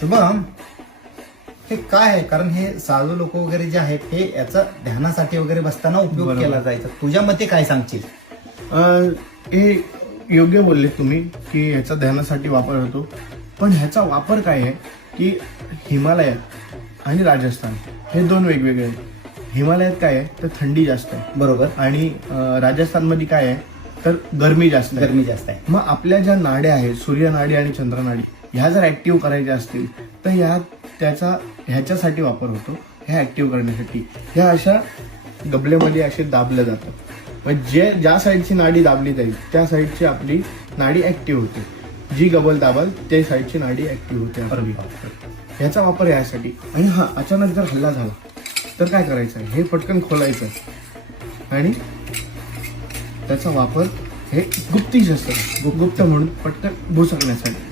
शुभम, हे काय आहे? कारण हे साधू लोक वगैरे जे आहेत हे याचा ध्यानासाठी वगैरे बसताना उपयोग बरोबर. केला जायचा. तुझ्या मते काय सांगशील? हे योग्य बोलले तुम्ही की ह्याचा ध्यानासाठी वापर होतो, पण ह्याचा वापर काय आहे की हिमालयात आणि राजस्थान हे दोन वेगवेगळे आहेत. हिमालयात काय आहे तर थंडी जास्त आहे बरोबर. आणि राजस्थानमध्ये काय आहे तर गरमी जास्त आहे. गरमी जास्त आहे. मग आपल्या ज्या नाड्या आहेत, सूर्यनाडी आणि चंद्रनाडी, ह्या जर ऍक्टिव्ह करायच्या असतील तर ह्याच्यासाठी वापर होतो. ह्या ऍक्टिव्ह करण्यासाठी ह्या अशा गबल्यामध्ये असे दाबलं जातं. मग ज्या साईडची नाडी दाबली जाईल त्या साईडची आपली नाडी ऍक्टिव्ह होते. जी गबल दाबल त्या साईडची नाडी ऍक्टिव्ह होते आपली. ह्याचा वापर यासाठी. आणि हा अचानक जर हल्ला झाला तर काय करायचं, हे पटकन खोलायचं आणि त्याचा वापर हे गुप्ती शस्त्र, गुप्त म्हणून पटकन भुसकण्यासाठी.